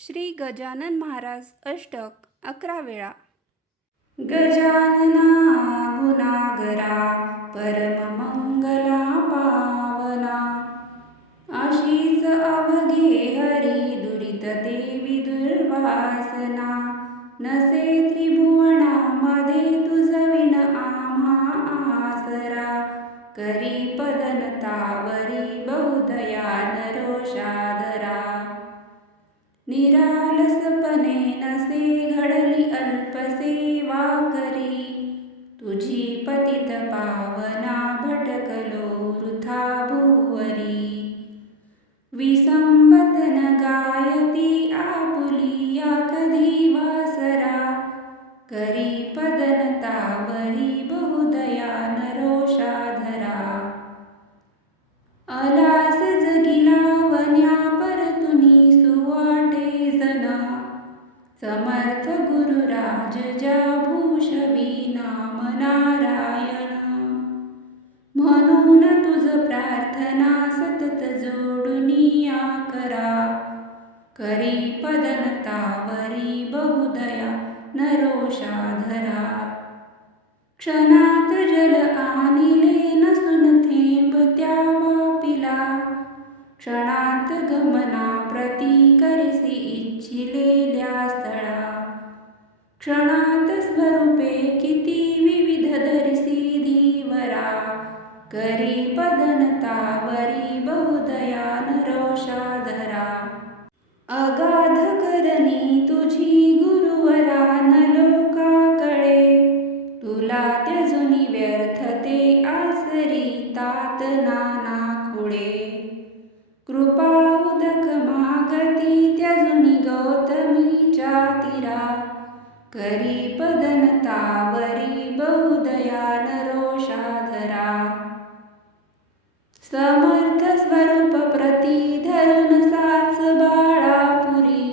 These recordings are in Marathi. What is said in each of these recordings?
श्री गजानन महाराज अष्टक 11 वेळा. गजानना गुणागरा परममंगला पावना, आशीष अवघे हरी दुरित देवी दुर्वासना. नसे त्रिभुवनामध्ये तुझविण आम्हा आसरा, करी पदनतावरी बहुदया नरोषाधरा. निरालसपणे नसे घडली अल्पसेवा करी, तुझी पतित पावना भटकलो वृथा भुवरी. विसंबतन गायती आपुलिया कधी वासरा, करी पदनतावरी बहुदया नरोषाधरा. अलास जगिला वन्या परतुनी सुवाटे जना, समर्थ गुरुराज ज्या भूषवी नाम नारायण. म्हणून तुझ प्रार्थना सतत जोडुनिया करा, करी पदनतावरी बहुदया नरोषाधरा. क्षणात जल आणिले नसून थेंब त्या वापिला, क्षणात गमना प्रती करिसी इच्छिलेल्या स्थळा. क्षणात स्वरूपे किती विविध धरिसी धीवरा, करी पदनतावरी बहुदया नरोषाधरा. अगाध करणी तुझी गुरुवरा न लोकाकडे, तुला त्यजुनी व्यर्थते आसरी तात नाना खुळे. कृपा उदक मागती त्यजुनी गौतमीच्या तीरा, करी पदनतावरी बहुदया नरोषाधरा. समर्थ स्वरूप प्रती धरून सास बाळापुरी,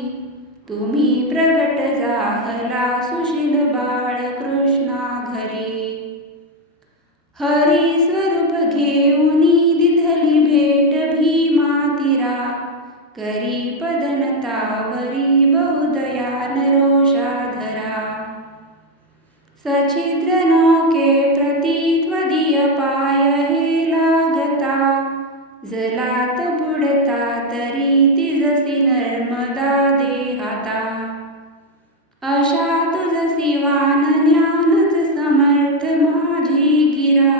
तुम्ही प्रगट जाहला सुशील बाळ कृष्णा घरी. हरी स्वरूप घेऊनी दिधली भेट भीमातीरा, करी पदनतावरी बहुदया नरोषाधरा. सछिद्र नौके प्रती त्वदीय पाय हे लागता, जलात बुडता तरी तिजसी नर्मदा देहाता. अशा तुझसी वान ज्ञानच समर्थ माझी गिरा,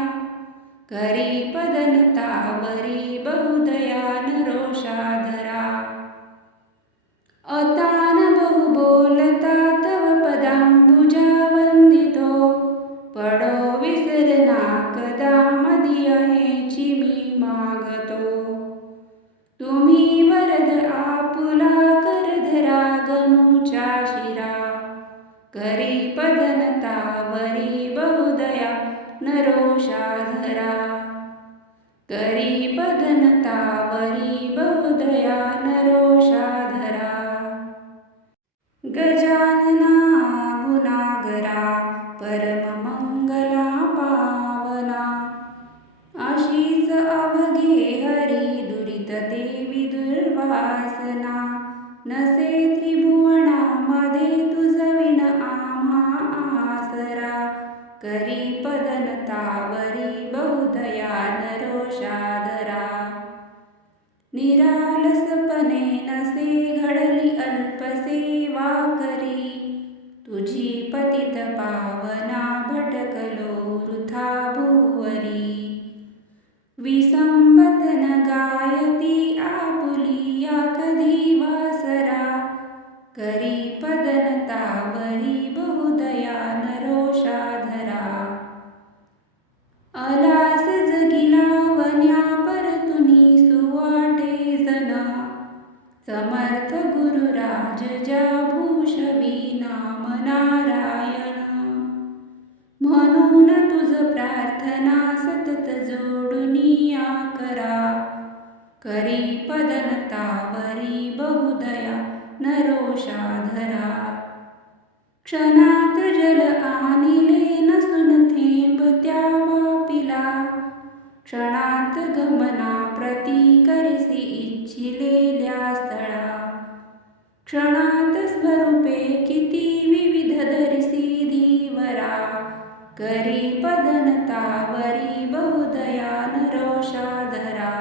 करी पदनतावरी बहुदया नरोषाधरा. अतान बहु बोलता तव पदांबुजा वंदितो, पडो विसरना कदा मदीय हेची मी मागतो. तुम्ही वरद आपुला करधरा गणूच्या शिरा, करी पदनतावरी बहुदया नरोषाधरा. करी पदनतावरी बहुदया नरोषाधरा. गजानना गुणागरा परममंगला पावना, आशीष अवघे हरी दुरित देवी दुर्वासना. नसे त्रिभुवनामध्ये तुझविण आम्हा आसरा, करी पदनतावरी बहुदया नरोषाधरा. निरालसपणे नसे घडली अल्पसेवा करी, तुझी पतित पावना भटकलो वृथा भुवरी. विसंबतन गायती आपुलिया कधी वासरा, करी पदनतावरी बहुदया नरोषाधरा. अलास जगिला वन्या परतुनी सुवाटे जना, समर्थ गुरुराज ज्या भूषवी नाम नारायण. म्हणून तुझ प्रार्थना सतत जोडुनिया करा, करी पदनतावरी बहुदया नरोषाधरा. क्षणात जल आणिले नसून थेंब त्या वापिला, क्षणात गमना प्रती करिसी इच्छिलेल्या स्थळा. क्षणात स्वरूपे किती विविध धरिसी धीवरा, करी पदनतावरी बहुदया नरोषाधरा.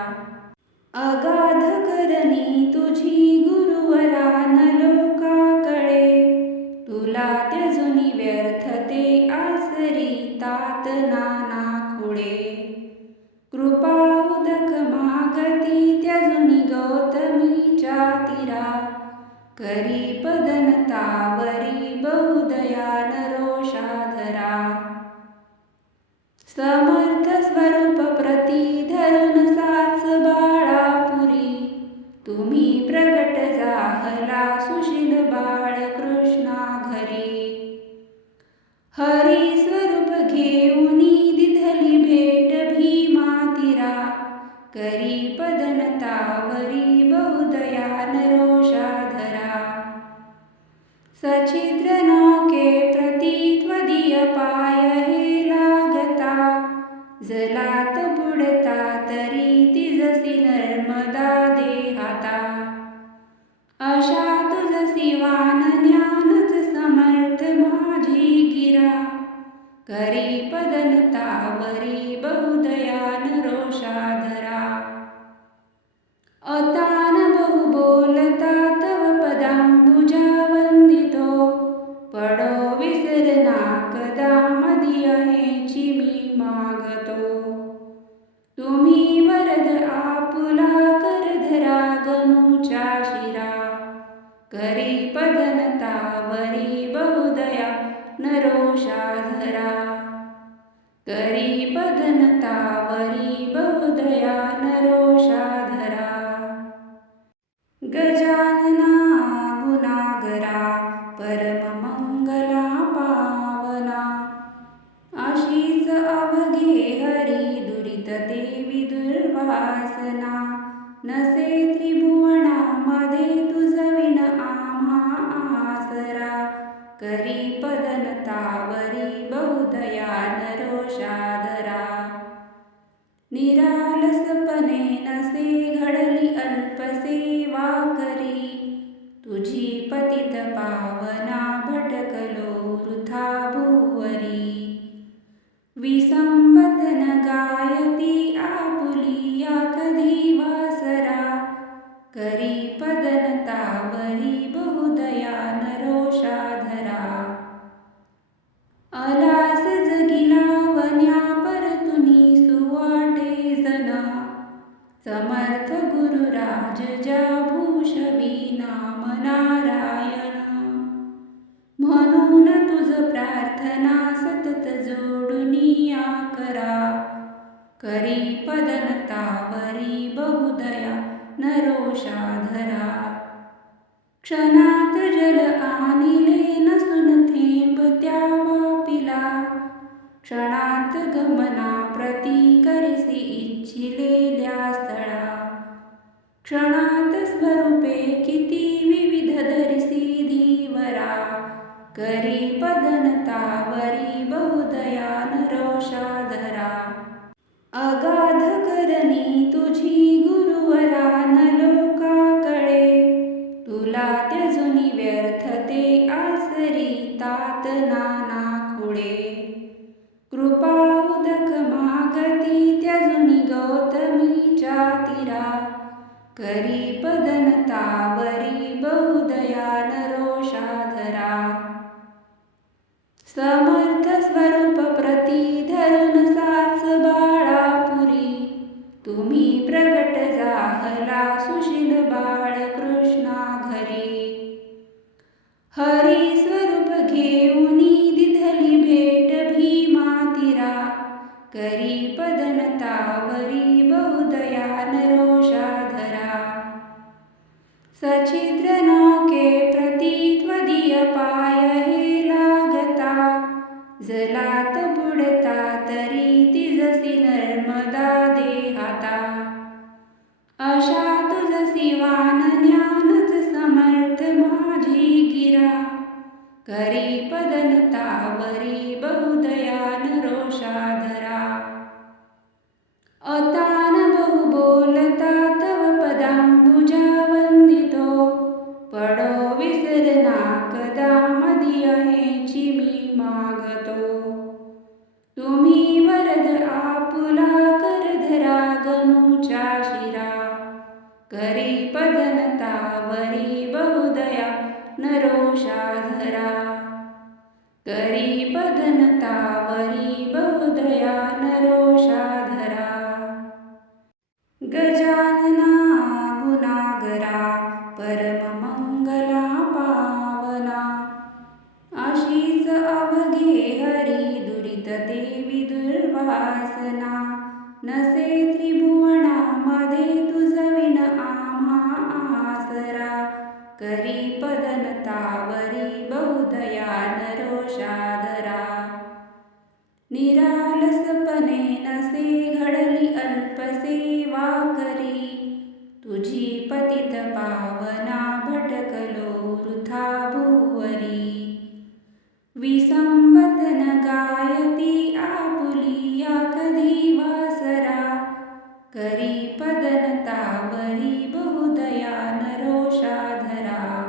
अगाध करणी तुझी गुरुवरा न लोकाकडे, तुला त्यजुनी व्यर्थते आसरी तात नाना खुळे. कृपा उदक मागती त्यजुनी गौतमीच्या तीरा, करी पदनतावरी बहुदया नरोषाधरा. समर्थ स्वरूप प्रती धरून सास बाळापुरी, तुम्ही प्रगट जाहला सुशील बाळ कृष्णा घरी. हरी स्वरूप घेऊनी दिधली भेट भीमातीरा, करी पदनतावरी बहुदया नरोषाधरा. सछिद्र नौके प्रती त्वदीय पाय हे लागता, जलात बुडता तरी तिजसी नर्मदा देहाता. अशा तुझसी वान ज्ञानच समर्थ माझी गिरा, करी पदनतावरी बहुदया नरोषाधरा. अतान बहु बोलता तव पदांबुजा वंदितो, पडो विसरना कदा मदीय हेची मी मागतो. तुम्ही वरद आपुला करधरा गणूच्या शिरा, करी पदनतावरी बहुदया नरोषाधरा. करी पदनतावरी बहुदया नरोषाधरा. गजानना गुणागरा परम मंगला पावना, अशीच अवघे हरी दुरित देवी दुर्वासना. नसे त्रिभुवनामध्ये तुझविण आम्हा आसरा, करी पदनतावरी बहुदया नरोषाधरा. निरालसपणे नसे घडली अल्पसेवा करी, तुझी पतित पावना भटकलो वृथा भुवरी. विसंबतन गायती आपुलिया कधी वासरा, करी पदनतावरी बहुदया नरोषाधरा. अलास जगिला वन्या परतुनी सुवाटे जना, समर्थ गुरुराज ज्या भूषवी नाम नारायण. म्हणून तुझ प्रार्थना सतत जोडुनिया करा, करी पदनतावरी बहुदया नरोषाधरा. क्षणात जल आणिले नसून थेंब त्या वापिला, क्षणात गमना प्रती करिसी इच्छिलेल्या स्थळा. क्षणात स्वरूपे किती विविध धरिसी धीवरा, करी पदनतावरी बहुदया नरोषाधरा. अगाध करणी तुझी गुरुवरा न लोकाकडे, तुला त्यजुनी व्यर्थते आसरी तात नाना खुळे. कृपा उदक मागती त्यजुनी गौतमीच्या तीरा, करी पदनतावरी बहुदया नरोषाधरा. समर्थ स्वरूप प्रती धरून सास बाळापुरी, तुम्ही प्रगट जाहला सुशील बाळ कृष्णा घरी. हरी स्वरूप घेऊनी दिधली भेट भीमातीरा, करी पदनतावरी बहुदया नरोषाधरा. सछिद्र नौके प्रती त्वदीय पाय हे लागता, जलात बुडता तरी तिजसी नर्मदा देहाता. अशा तुझसी वान ज्ञानच समर्थ माझी गिरा, करी पदनतावरी बहुदया नरोषाधरा. अतान बहु बोलता तव पदांबुजा वंदितो, पडो विसरना कदा मदीय हेची मी मागतो. तुम्ही वरद आपुला करधरा गणूच्या शिरा. करी पदनतावरी बहुदया नरोषा धरा. करी पदनतावरी बहुदया नरोषा धरा. गजानना गुणागरा परममंगला पावना. अशीच अवघे हरी दुरित देवी दुर्वासना. नसे त्रिभुवनामध्ये तुझविण आम्हा आसरा. करी पदनतावरी बहुदया नरोषा धरा. निरालसपणे नसे घडली अल्पसेवा करी. तुझी पतित पावना भटकलो वृथा भुवरी. विसंबतन गायती आपुलिया कधी वासरा. करी पदनतावरी बहुदया नरोषा धरा.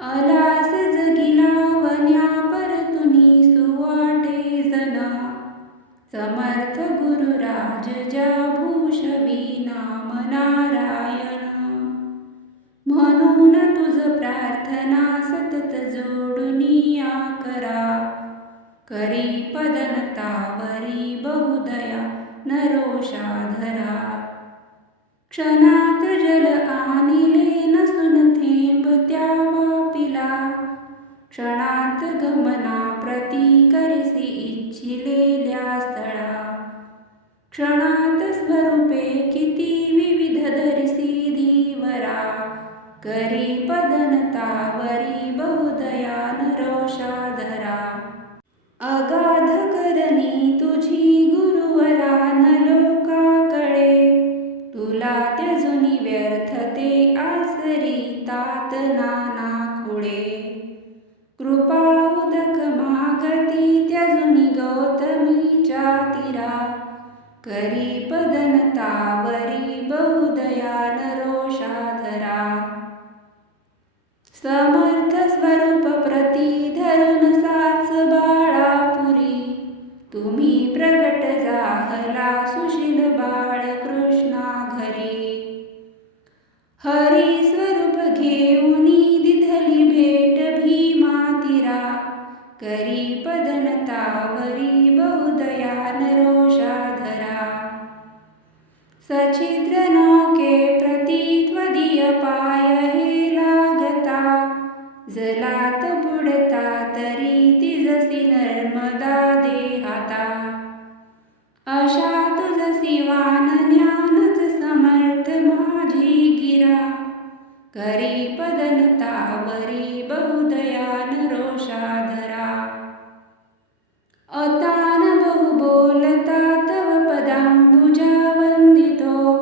अलास जगिला वन्या परतुनी सुवाटे जना. समर्थ गुरुराज ज्या भूषवी नाम नारायण. म्हणून तुझ प्रार्थना सतत जोडुनिया करा. करी पदनतावरी बहुदया नरोषा धरा. क्षणात जल आणिले नसून थेंब त्या वापिला. क्षणात गमना प्रती करिसी इच्छिलेल्या स्थळा. क्षणात स्वरूपे किती विविध धरिसी धीवरा. करी पदनतावरी बहुदया नरोषा धरा. अगाध करणी तुझी गुरुवरा न लोकाकडे. तुला त्यजुनी व्यर्थते आसरी तात नाना खुळे. कृपा उदक मागती त्यजुनी गौतमीच्या तीरा. करी पदनतावरी बहुदया नरोषा धरा. समर्थ स्वरूप प्रती धरून साच बाळापुरी. तुम्ही प्रगट जाहला सुशील बाळ कृष्णा घरी. हरी स्वरूप घेऊनी दिधली भेट भीमातीरा. करी पदनतावरी बहुदया नरोषा धरा. सछिद्र नौके प्रती त्वदीय पाय हे लागता. जलात बुडता तरी तिजसी नर्मदा देहाता. अशा तुझसी वान ज्ञानच समर्थ माझी गिरा. करी पदनतावरी बहुदया नरोषा धरा. अतान बहु बोलता तव पदांबुजा वंदितो.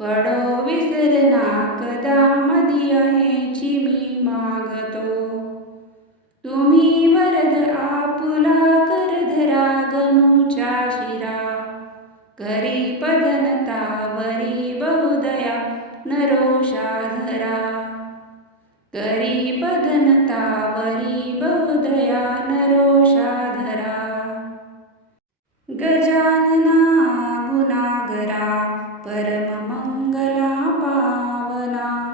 पडो विसरना कदा मदीय हेची मी मागतो. तुम्ही वरद आपुला करधरा गणूच्या शिरा. करी पदनतावरी बहुदया नरोषा धरा. करी पदनतावरी बहुदया नरोषा धरा. गजानना गुणागरा परममंगला पावना.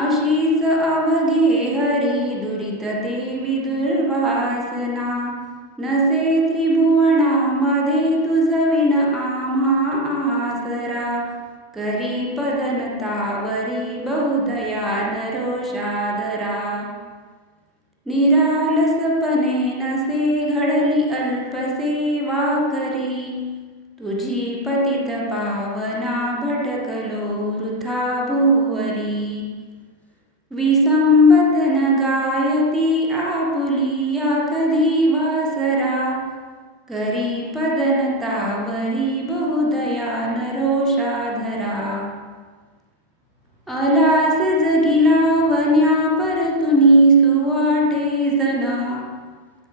अशीच अवघे हरी दुरित देवी दुर्वासना. नसे त्रिभुवनामध्ये तुझविण आम्हा आसरा. करी पदनतावरी बहुदया नरोषा धरा. निरालसपणे नसे घडली अल्पसेवा करी. तुझी पतित पावना भटकलो वृथा भुवरी. विसंबतन गायती आपुलिया कधी वासरा. करी पदनतावरी बहुदया नरोषा धरा. अलास जगिला वन्या परतुनी सुवाटे जना.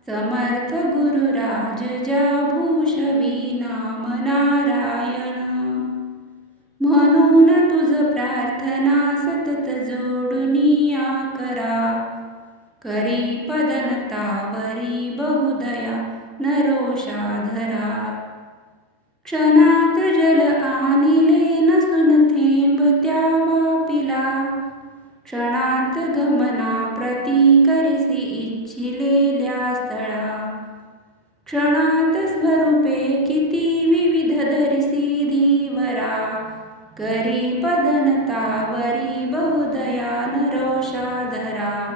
समर्थ गुरुराज ज्या भूषवी नाम नारायण. म्हणून तुझ प्रार्थना सतत जोडुनिया करा. करी पदनतावरी बहुदया नरोषा धरा. क्षणात जल आणिले नसून थेंब त्या वापिला. क्षणात गमना प्रती करिसी इच्छिलेल्या स्थळा. क्षणात स्वरूपे किती विविध धरिसी धीवरा. करी पदनतावरी बहुदया नरोषा धरा.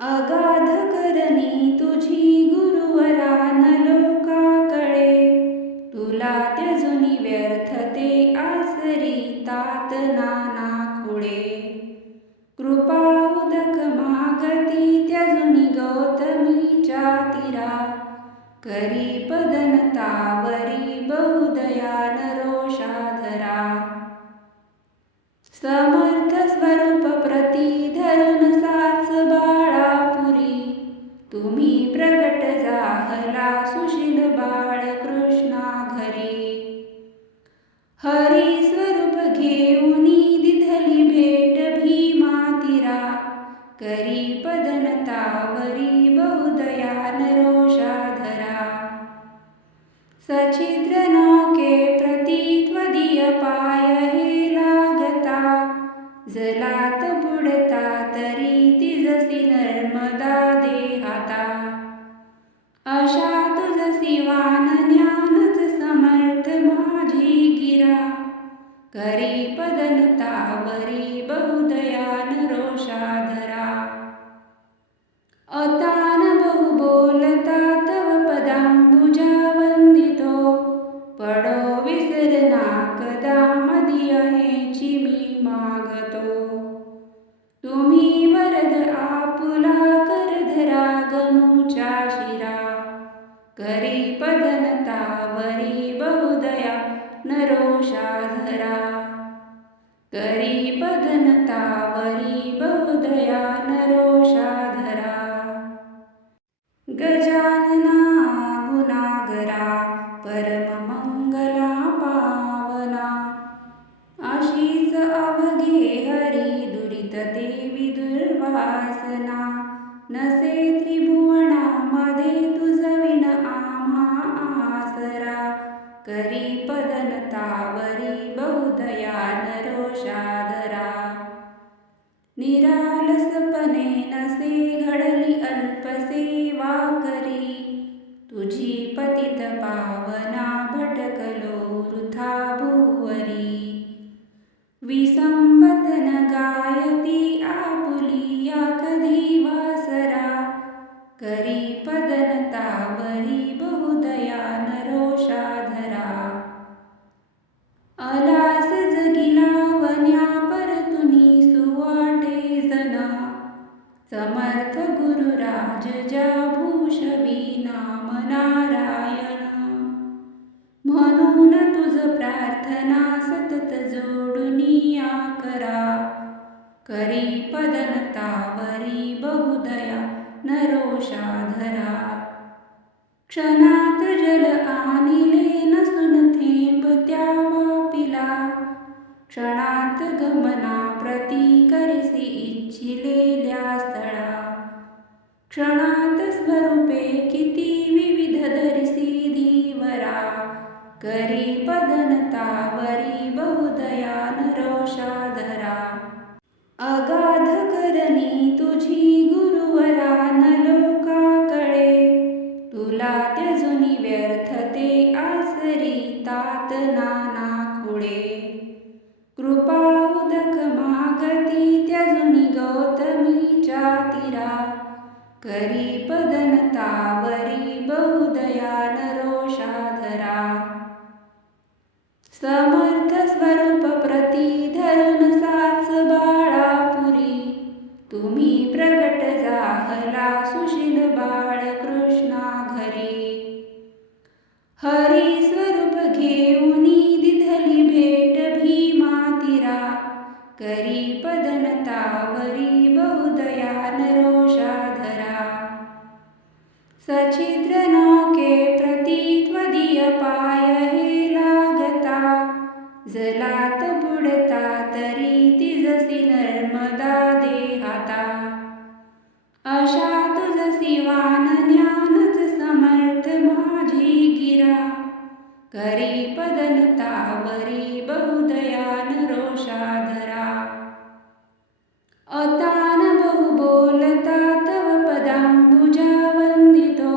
अगाध करणी तुझी गुरुवरा न लोका कळे. तुला त्यजुनी व्यर्थते आसरी तात नाना खुळे. कृपा उदक मागती त्यजुनी गौतमीच्या तीरा. करी पदनतावरी बहुदया नरोषा धरा. समर्थ स्वरूप प्रती धरून साच बाळापुरी. तुम्ही प्रगट जाहला सुशील बाळ कृष्णा घरी. हरी स्वरूप घेऊनी दिधली भेट भीमातीरा. करी पदनतावरी बहुदया नरोषा धरा. सछिद्र नौके प्रती त्वदीय पाय हे लागता. जलात बुडता तरी तिजसी नर्मदा देहाता. अशा तुझसी वान ज्ञानच समर्थ माझी गिरा. करी पदनतावरी बहुदया नरोषा धरा. अतान बहु बोलता तव पदांबुजा वंदितो. पडो विसरना कदा मदीय हेची मी मागतो. तुम्ही वरद आपुला करधरा गणूच्या शिरा. करी पदनतावरी बहुदया नरोषा धरा. करी पदनतावरी बहुदया नरोषा धरा. गजानना गुणागरा परम मंगला पावना. अशीच अवघे हरी दुरित देवी दुर्वासना. नसे त्रिभुवनामध्ये तुझविण आम्हा आसरा. करी पदनतावरी बहुदया नरोषा धरा. निरालसपणे नसे घडली अल्पसेवा करी. तुझी पतित पावना भटकलो वृथा भुवरी. विसंबतन गायती आपुलिया कधी वासरा. करी पदनतावरी बहुदया नरोषा धरा. अलास जगिला वन्या परतुनी सुवाटे जना. समर्थ गुरुराज ज्या भूषवी नाम नारायण. म्हणून तुझ प्रार्थना सतत जोडुनिया करा. करी पदनतावरी बहुदया नरोषा धरा. क्षणात जल आणिले नसून थेंब त्या वापिला. क्षणात गमना प्रती करिसी इच्छिलेल्या स्थळा. क्षणात स्वरूपे किती विविध धरिसी धीवरा. करी पदनतावरी बहुदया नरोषा धरा. अगाध करणी तुझी गुरुवरा न लोका कळे. तुला त्यजुनी व्यर्थते आसरी तात नाना खुळे. कृपा उदक मागती त्यजुनी गौतमीच्या तीरा. करी पदनतावरी बहुदया नरोषा धरा. समर्थ स्वरूप प्रती धरून साच बाळापुरी. तुम्ही प्रगट जाहला सुशील बाळ कृष्णा घरी. हरी स्वरूप घेऊनी दिधली भेट भीमातीरा. करी पदनतावरी बहुदया नरोषा धरा. सछिद्र नौके प्रती त्वदीय पाय हे लागता. जलात बुडता तरी तिजसी नर्मदा देहाता. अतान बहु बोलता तव पदांबुजा वंदितो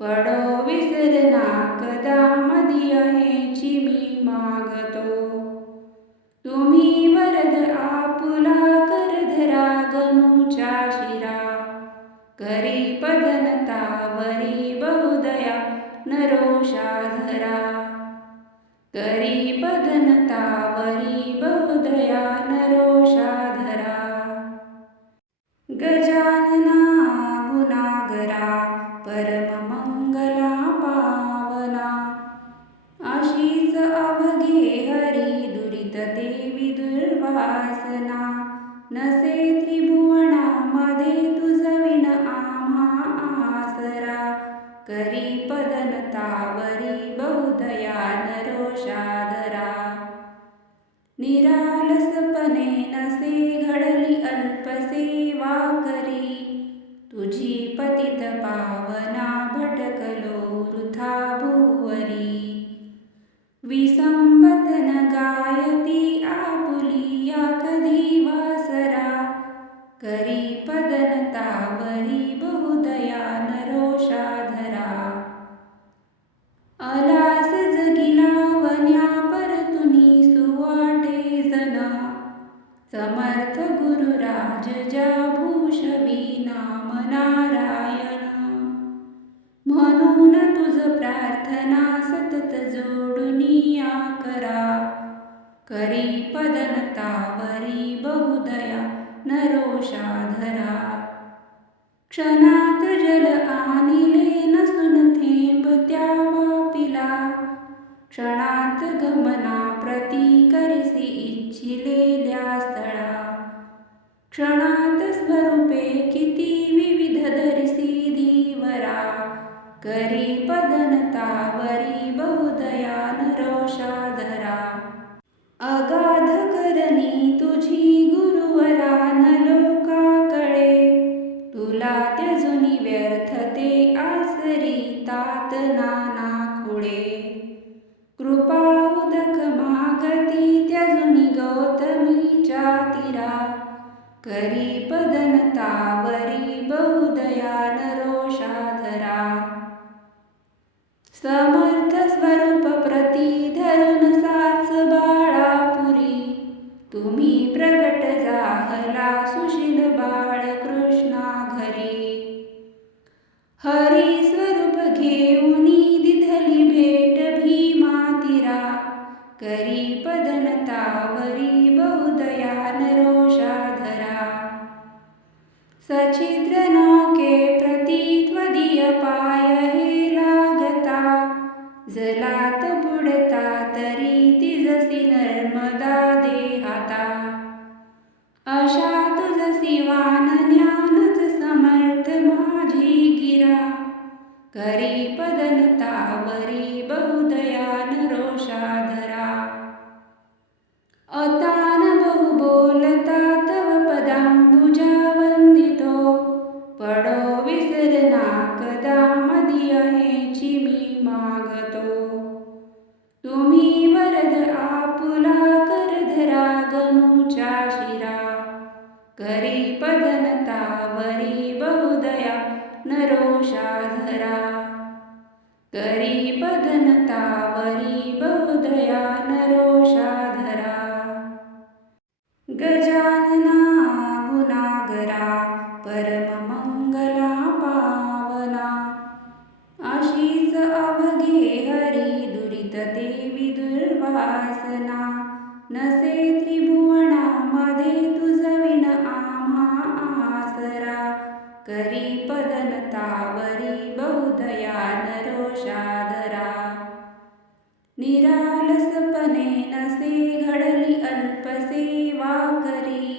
पडो विसरना कदा मदिय हेची मी मागतो तुम्ही वरद आपुला करधरा गणूच्या शिरा करी पदनतावरी बहुदया नरोषा धरा करी पदनतावरी बहुदया नरोषा धरा गजानना गुणागरा परममंगला पावना अशीच अवघे हरी दुरित देवी दुर्वासना नसे त्रिभुवनामध्ये तुझविण आम्हा आसरा करी पदनतावरी बहुदया नरोषा धरा निरालसपणे नसे घडली अल्पसेवा करी तुझी पतित पावना भटकलो वृथा भुवरी विसंबतन गायती आपुलिया कधी वासरा करी पदनतावरी बहुदया नरोषा धरा अलास जगिला वन्या परतुनी सुवाटे जना समर्थ गुरुराज ज्या भूषवी नाम नारायण म्हणून तुझ प्रार्थना सतत जोडुनिया करा करी पदनतावरी बहुदया नरोषा धरा क्षणात जल आणिले नसून थेंब त्या वापिला क्षणात गमना प्रती करिसी इच्छिलेल्या स्थळा क्षणात स्वरूपे किती विविध धरिसी धीवरा करी पदनतावरी बहुदया नरोषा धरा अगाध करणी तुझी गुरुवरा न लोकाकडे तुला त्यजुनी व्यर्थते आसरी तात नाना खुळे कृपा उदक मागती त्यजुनी गौतमीच्या तीरा करी पदनतावरी बहुदया नरोषा धरा समर्थ स्वरूप प्रती धरून साच बाळापुरी तुम्ही प्रगट जाहला सुशील बाळ कृष्णा घरी हरी स्वरूप घेऊनी दिधली भेट भीमा तीरा करी पदनतावरी बहुदया नरोषा धरा सचिद्र नौके प्रती त्वदीय पाय हे लागता जलात बुडता तरी तिजसी नर्मदा देहाता अशा तुझसी वान ज्ञानच समर्थ माझी गिरा करी पदनतावरी बहुदया नरोषा धरा अतान बहु बोलता तव पदांबुजा वंदितो पडो विसरना कदा मदिय हेची मी मागतो तुम्ही वरद आपुला करधरा गणूच्या शिरा करी पदनतावरी बहुदया नरोषा धरा करी पदनतावरी बहुदया नरोषा धरा गजानना गुणागरा परममंगला पावना अशीच अवघे हरी दुरित देवी दुर्वासना नसे त्रिभुवनामध्ये तुझविण आम्हा आसरा करी पदनतावरी बहुदया नरोषा धरा निरालसपणे नसे घडली अल्पसेवा करी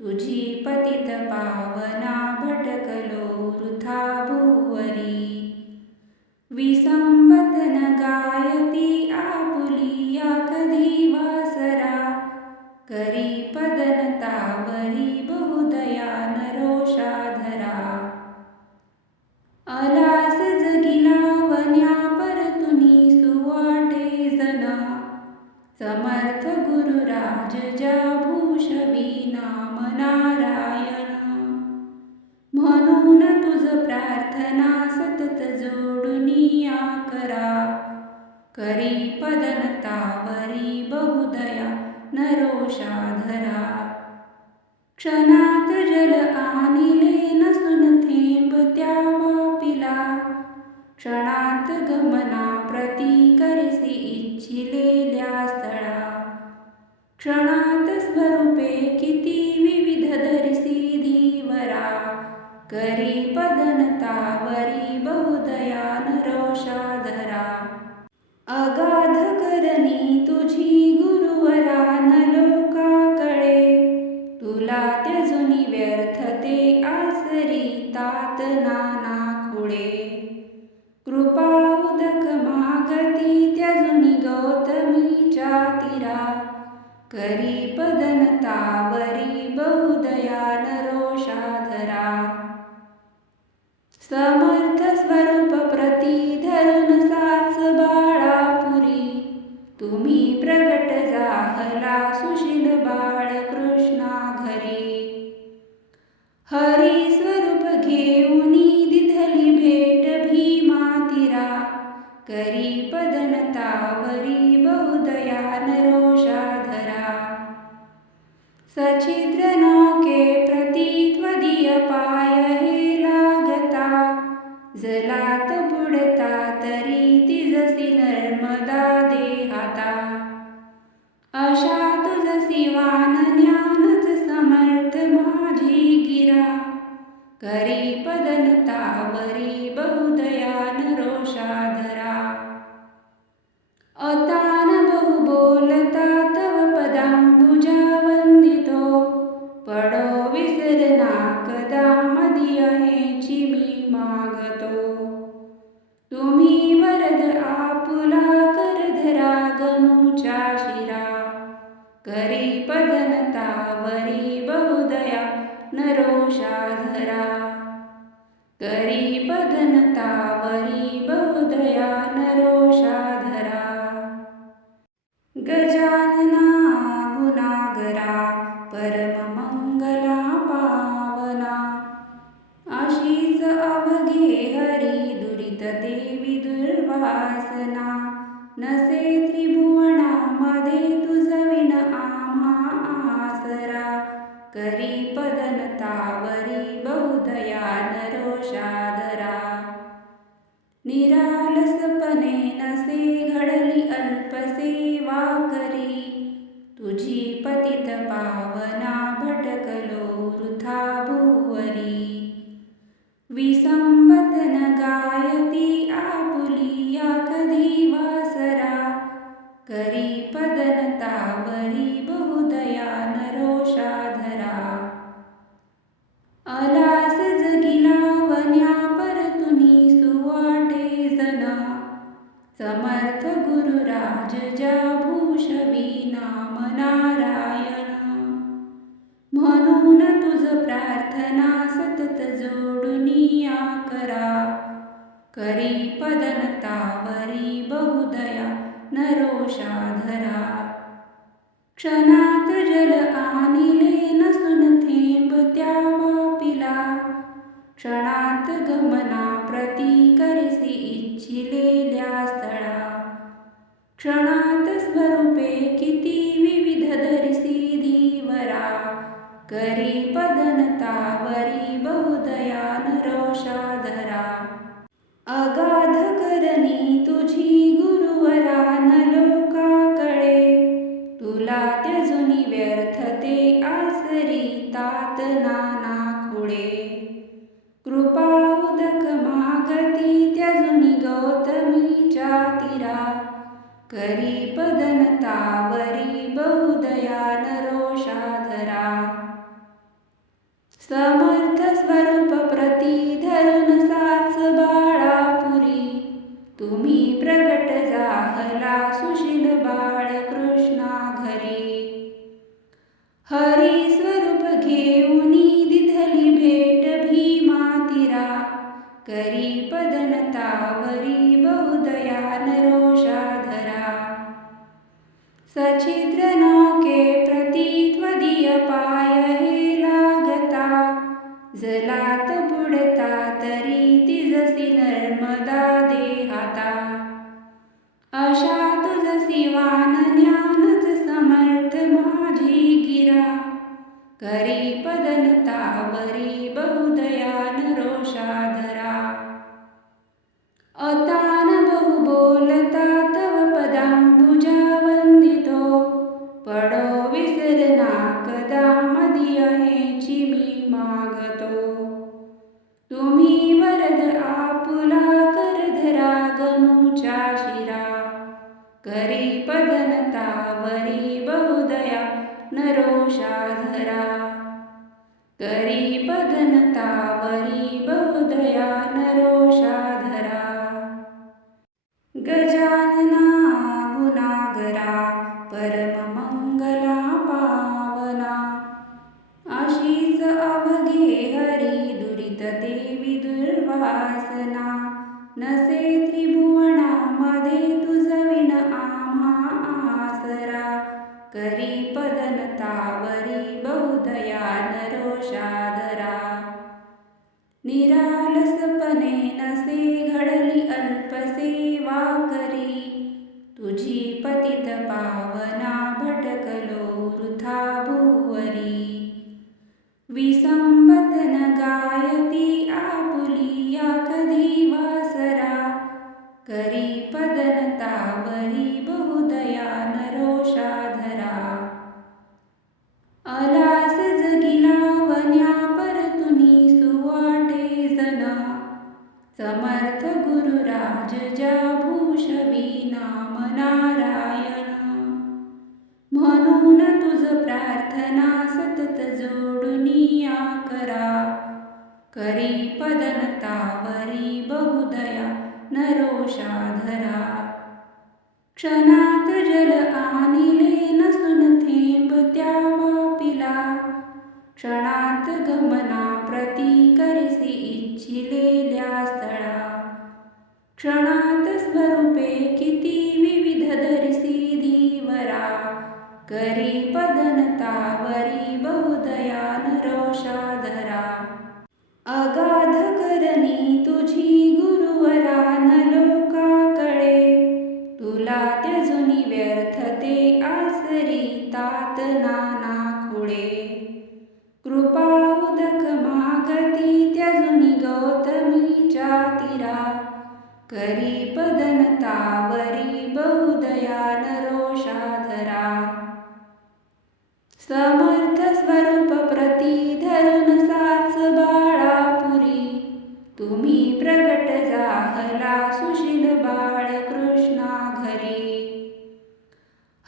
तुझी पतित पावना भटकलो वृथा भुवरी विसंबतन गायती आपुलिया कधी वासरा करी पदनतावरी बहुदया नरोषा धरा अलास जगिला वन्या परतुनी सुवाटे जना समर्थ गुरुराज ज्या भूषवी नाम नारायण प्रार्थना सतत जोडुनिया करा. करी पदनतावरी बहुदया नरोषा धरा. क्षणात जल आणिले नसून थेंब त्या वापिला. क्षणात गमना प्रती करिसी इच्छिलेल्या स्थळा. क्षणात स्वरूपे किती विविध धरिसी धीवरा. करी पदनतावरी बहुदया नरोषा धरा. अगाध करणी तुझी गुरुवरा न लोका कळे. तुला त्यजुनी व्यर्थते आसरी तात नाना खुळे. कृपा उदक मागती त्यजुनी गौतमीच्या तीरा. करी पदनतावरी बहुदया नरोषा धरा. समर्थ स्वरूप प्रती धरून साच बाळापुरी. तुम्ही प्रगट जाहला सुशील बाळ कृष्णा घरी. हरी स्वरूप घेऊनी दिधली भेट भीमातीरा. करी पदनतावरी बहुदया नरोषा धरा. सछिद्र नौके प्रती त्वदीय पाय हे लागता. जलात बुडता तरी तिजसी नर्मदा देहाता. अशा तुझसी वान ज्ञानच समर्थ माझी गिरा. करी पदनतावरी बहुदया नरोषा धरा. अतान बहु बोलता तव पदांबुजा वंदितो. पडो विसरना कदा मदीय हेची मी मागतो. तुम्ही वरद आपुला करधरा गणूच्या शिरा. करी पदनतावरी बहुदया नरोषा धरा. करी पदनतावरी बहुदया नरोषा धरा. गजानना गुणागरा परममंगला पावना. अशीच अवघे हरी दुरित देवी दुर्वासना. नसे त्रिभुवनामध्ये तुझविण आम्हा आसरा. करी पदनतावरी बहुदया नरोषा धरा. निरालसपणे नसे घडली अल्पसेवा करी. तुझी पतित पावना भटकलो वृथा भुवरी. विसंबतन गायती आपुलिया कधी वासरा. करी पदनतावरी बहुदया नरोषा धरा. अलास जगिला वन्या परतुनी सुवाटे जना. समर्थ गुरुराज ज्या भूषवी नाम नारायण. म्हणून तुझ प्रार्थना सतत जोडुनिया करा. करी पदनतावरी बहुदया नरोषा धरा. क्षणात जल आणिले नसून थेंब त्या वापिला. क्षणात गमना प्रती करिसी इच्छिलेल्या स्थळा. क्षणात स्वरूपे किती विविध धरिसी धीवरा. करी पदनतावरी बहुदया नरोषा धरा. अगाध करणी तुझी गुरुवरा न लोका कळे. तुला त्यजुनी व्यर्थते आसरी तात नाना खुळे. कृपा उदक मागती त्यजुनी गौतमीच्या तीरा. करी पदनतावरी बहुदया नरोषा धरा. समर्थ स्वरूप प्रती धरून साच बाळापुरी. तुम्ही प्रगट जाहला सुशील बाळ कृष्णा घरी. हरी स्वरूप घेऊनी दिधली भेट भीमातीरा. करी पदनतावरी बहुदया नरोषा धरा. सछिद्र नौके प्रती त्वदीय पाय हे लागता. जलात बुडता तरी तिज मागतो. तुम्ही वरद आपुला कर धरा गणूच्या शिरा. करी पदनतावरी बहुदया नरोषा धरा. करी पदनतावरी बहुदया नरोषा धरा. गजानना गुणागरा परममंगला पावना. आशीष अवघे हरी दुरित ते विदुर्वासना. नसे त्रिभुवनामध्ये तुझविण आम्हा आसरा. करी पदनतावरी बहुदया नरोषा धरा. निरालसपणे नसे घडली अल्पसेवा करी. तुझी पतित पावना भटकलो वृथा भुवरी. विसंबतन गायती आपुलिया कधी वासरा. करी पदनतावरी बहुदया नरोषा धरा. अलास जगिला वन्या परतुनी सुवाटे जना. समर्थ गुरुराज ज्या भूषवी नाम नारायण. म्हणून तुझ प्रार्थना सतत जोडुनिया करा. करी पदनतावरी बहुदया नरोषा धरा. क्षणात जल आणिले नसून थेंब त्या वापिला. क्षणात गमना प्रती करिसी इच्छिलेल्या स्थळा. क्षणात स्वरूपे किती विविध धरिसी धीवरा. करी पदनतावरी बहुदया नरोषा धरा. अगाध करणी तुझी गुरुवरा न लोकाकडे. तुला त्यजुनी व्यर्थते आसरी तात नाना खुळे. कृपा उदक मागती त्यजुनी गौतमीच्या तीरा. करी पदनतावरी बहुदया नरोषा धरा. समर्थ स्वरूप प्रती धरून साच बाळापुरी. तुम्ही प्रगट जाहला सुशील बाळ कृष्णा घरी.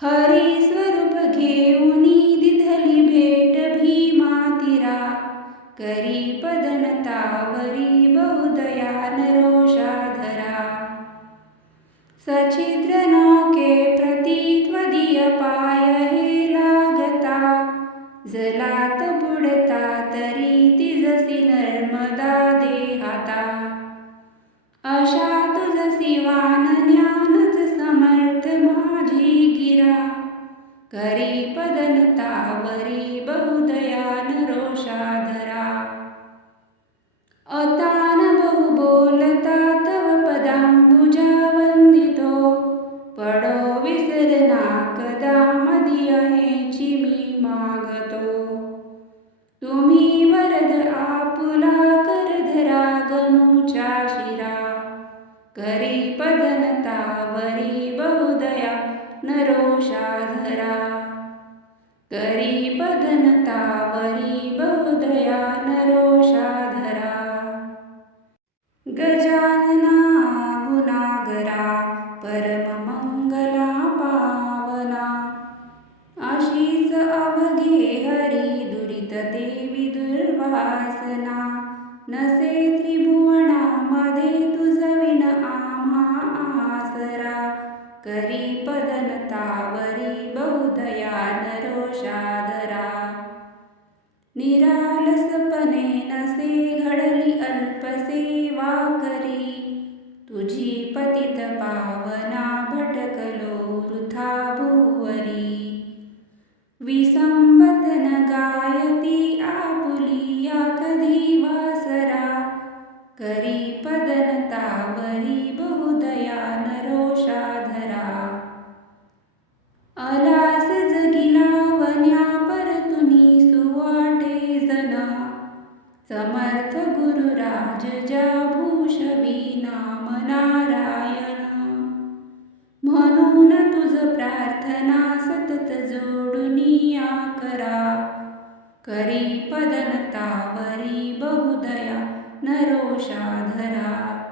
हरी स्वरूप घेऊनी दिधली भेट भीमा तीरा. करी पदनतावरी बहुदया नरोषा धरा. सछिद्र नौके प्रती त्वदीय पाय हे लागता. जलात बुडता तरी तिजसी नर्मदा देहाता. अशा तुझसी वान ज्ञानच समर्थ माझी गिरा. करी पदनतावरी बहुदया नरोषा धरा. अतान बहु बोलता तव पदांबुजा वंदितो. पडो विसरना कदा मदिय हेची मी मागतो. तुम्ही वरद आपुला कर धरा गणूच्या शिरा. करी पदनतावरी बहुदया नरोषा धरा. करी पदनतावरी बहुदया नरोषा धरा. गजानना गुणागरा परममंगला पावना. आशीष अवघे हरी दुरित ते विदुर्वासना. नसे त्रिभुवनामध्ये तुझविण आम्हा आसरा. करी पदनतावरी बहुदया नरोषा धरा. निरालसपणे नसे घडली अल्पसेवा करी. तुझी पतित पावना भटकलो वृथा भुवरी. विसंबतन गायती आपुलिया कधी वासरा. करी पदनतावरी बहुदया नरोषा धरा. अलास जगिला वन्या परतुनी सुवाटे जना. समर्थ गुरुराज ज्या भूषवी नाम नारायण. म्हणून तुझ प्रार्थना सतत जोडुनिया करा. करी पदनतावरी बहुदया नरोषाधरा.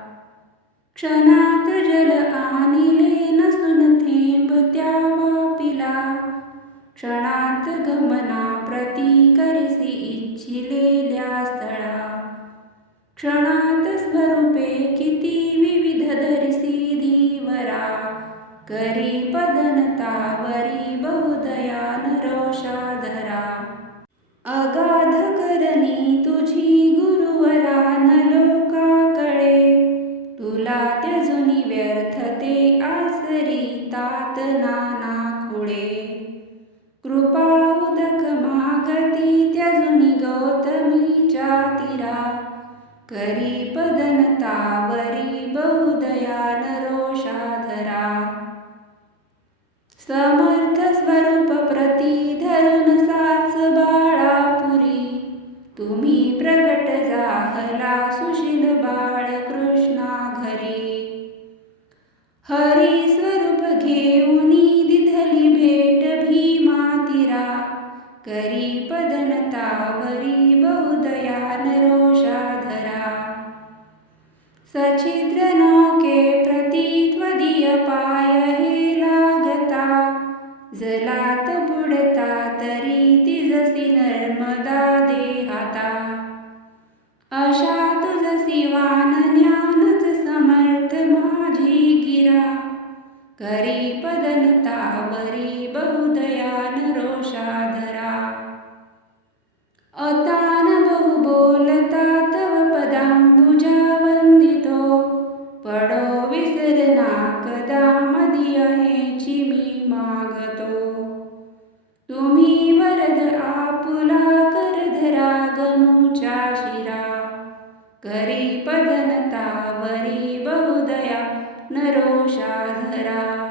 क्षणात जल आणिले नसून थेंब त्या वापिला. क्षणात गमना प्रती करिसी इच्छिलेल्या स्थळा. क्षणात स्वरूपे किती विविध धरिसी धीवरा. करी पदनतावरी बहुदया नरोषाधरा. अगाध करणी तुझी गुरुवरा न लोका कळे. तुला त्यजुनी व्यर्थते आसरी तात नाना खुळे. कृपा उदक मागती त्यजुनी गौतमीच्या तीरा. करी पदनतावरी बहुदया नरोषाधरा. समर्थ स्वरूप प्रती धरून साच बाळापुरी. तुम्ही प्रगट जाहला सुशील बाळ कृष्णा घरी. हरी स्वरूप घेऊनी दिधली भेट भीमातीरा. करी पदनतावरी बहुदया नरोषाधरा. सछिद्र नौके प्रती त्वदीय पाय हे लागता. जलात बुडता तरी तिजसी नर्मदा देहाता. अशा तुझसी वान ज्ञानच समर्थ माझी गिरा. करी पदनतावरी बहुदया नरोषाधरा. अतान बहु बोलता तव पदांबुजा वंदितो. पडो विसरना कदा मदिय हेची मी मागतो. तुम्ही वरद आपुला करधरा गणूच्या शिरा. करी पदनतावरी बहुदया नरोषाधरा.